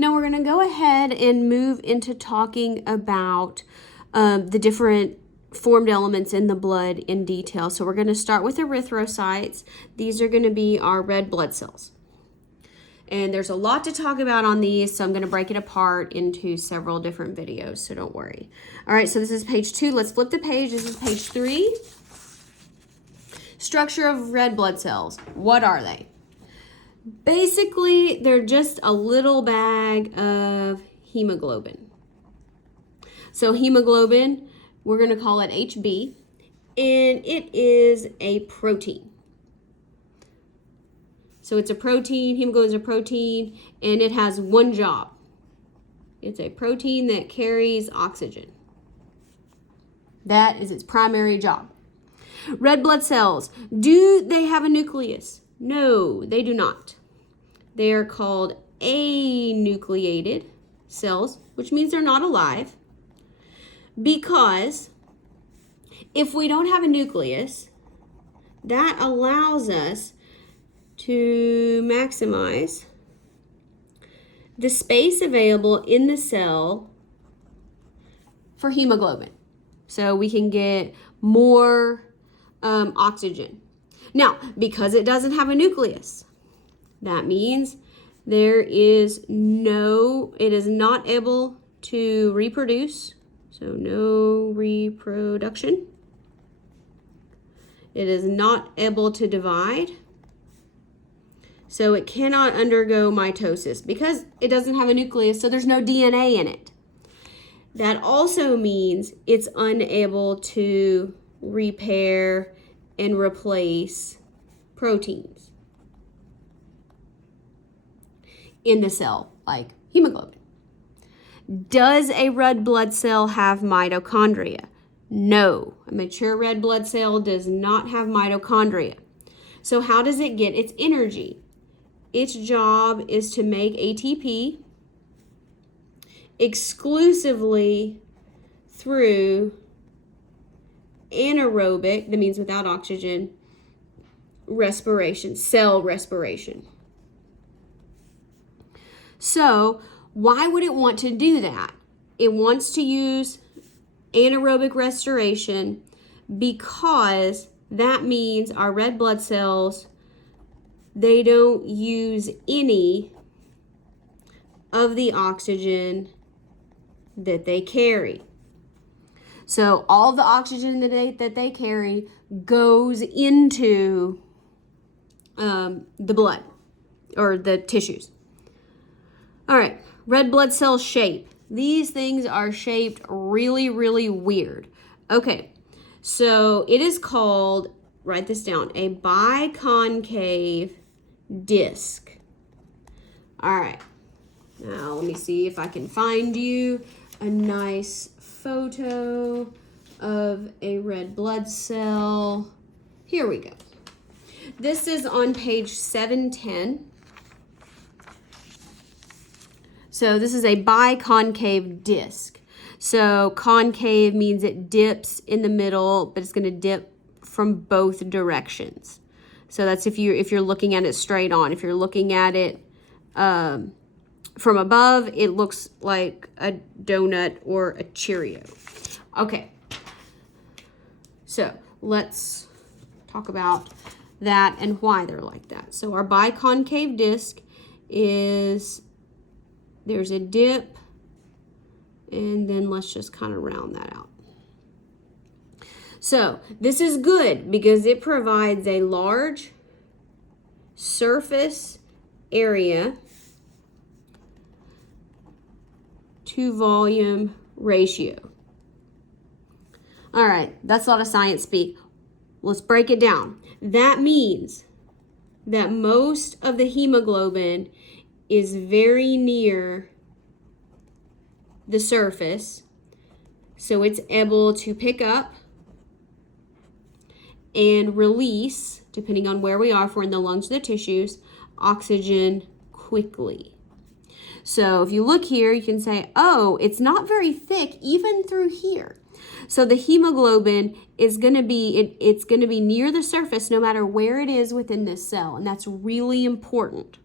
Now we're going to go ahead and move into talking about the different formed elements in the blood in detail. So we're going to start with erythrocytes. These are going to be our red blood cells. And there's a lot to talk about on these, so I'm going to break it apart into several different videos, so don't worry. All right, so this is page 2. Let's flip the page. This is page 3. Structure of red blood cells. What are they? Basically, they're just a little bag of hemoglobin. So hemoglobin, we're going to call it HB, and it is a protein. So it's a protein, hemoglobin is a protein, and it has one job. It's a protein that carries oxygen. That is its primary job. Red blood cells, do they have a nucleus? No, they do not. They are called anucleated cells, which means they're not alive, because if we don't have a nucleus, that allows us to maximize the space available in the cell for hemoglobin. So we can get more oxygen. Now, because it doesn't have a nucleus, that means it is not able to reproduce. So no reproduction. It is not able to divide. So it cannot undergo mitosis because it doesn't have a nucleus, so there's no DNA in it. That also means it's unable to repair and replace proteins in the cell, like hemoglobin. Does a red blood cell have mitochondria? No, a mature red blood cell does not have mitochondria. So how does it get its energy? Its job is to make ATP exclusively through anaerobic, that means without oxygen, respiration, cell respiration. So why would it want to do that? It wants to use anaerobic respiration because that means our red blood cells, they don't use any of the oxygen that they carry. So all the oxygen that they carry goes into the blood or the tissues. All right, red blood cell shape. These things are shaped really, really weird. Okay, so it is called, write this down, a biconcave disc. All right, now let me see if I can find you a nice photo of a red blood cell. Here we go. This is on page 710. So this is a biconcave disc. So concave means it dips in the middle, but it's going to dip from both directions. So that's if you're looking at it straight on. If you're looking at it from above, it looks like a donut or a Cheerio. Okay. So let's talk about that and why they're like that. So our biconcave disc is, there's a dip, and then let's just kind of round that out. So this is good because it provides a large surface area to volume ratio. All right, that's a lot of science speak. Let's break it down. That means that most of the hemoglobin is very near the surface, so it's able to pick up and release, depending on where we are, if we're in the lungs or the tissues, oxygen quickly. So if you look here, you can say, oh, it's not very thick even through here. So the hemoglobin is going to be, it's going to be near the surface no matter where it is within this cell, and that's really important.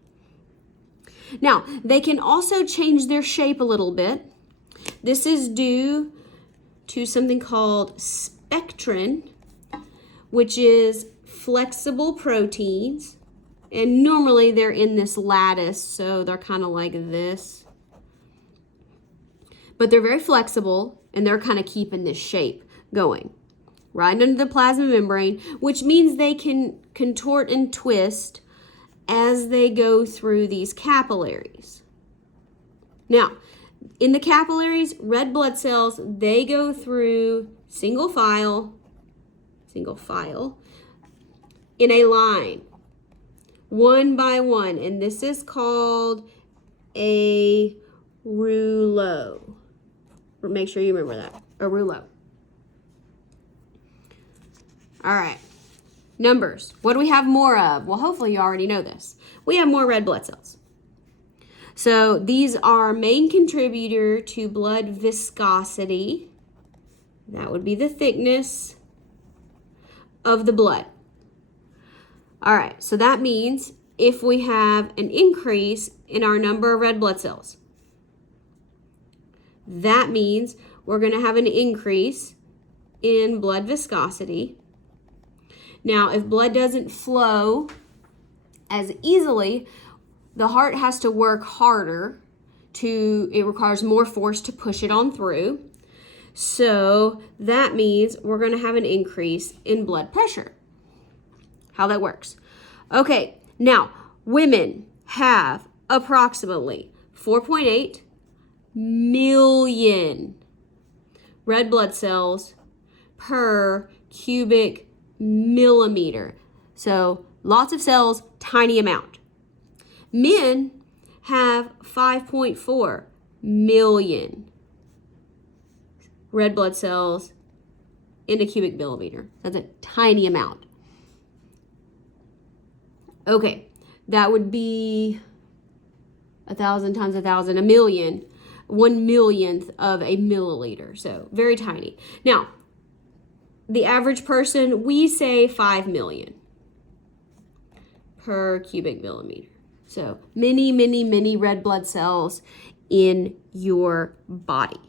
Now, they can also change their shape a little bit. This is due to something called spectrin, which is flexible proteins. And normally they're in this lattice, so they're kind of like this. But they're very flexible, and they're kind of keeping this shape going right under the plasma membrane, which means they can contort and twist as they go through these capillaries. Now, in the capillaries, red blood cells, they go through single file, in a line, one by one, and this is called a rouleau. Make sure you remember that, a rouleau. All right, numbers. What do we have more of? Well, hopefully you already know this. We have more red blood cells. So these are main contributor to blood viscosity. That would be the thickness of the blood. All right, so that means if we have an increase in our number of red blood cells, that means we're going to have an increase in blood viscosity. Now, if blood doesn't flow as easily, the heart has to work harder it requires more force to push it on through. So that means we're going to have an increase in blood pressure. How that works. Okay, now women have approximately 4.8 million red blood cells per cubic millimeter. So lots of cells, tiny amount. Men have 5.4 million red blood cells in a cubic millimeter. That's a tiny amount. Okay, that would be 1,000 times 1,000, a million, 1/1,000,000th of a milliliter. So very tiny. Now, the average person, we say 5 million per cubic millimeter. So many, many, many red blood cells in your body.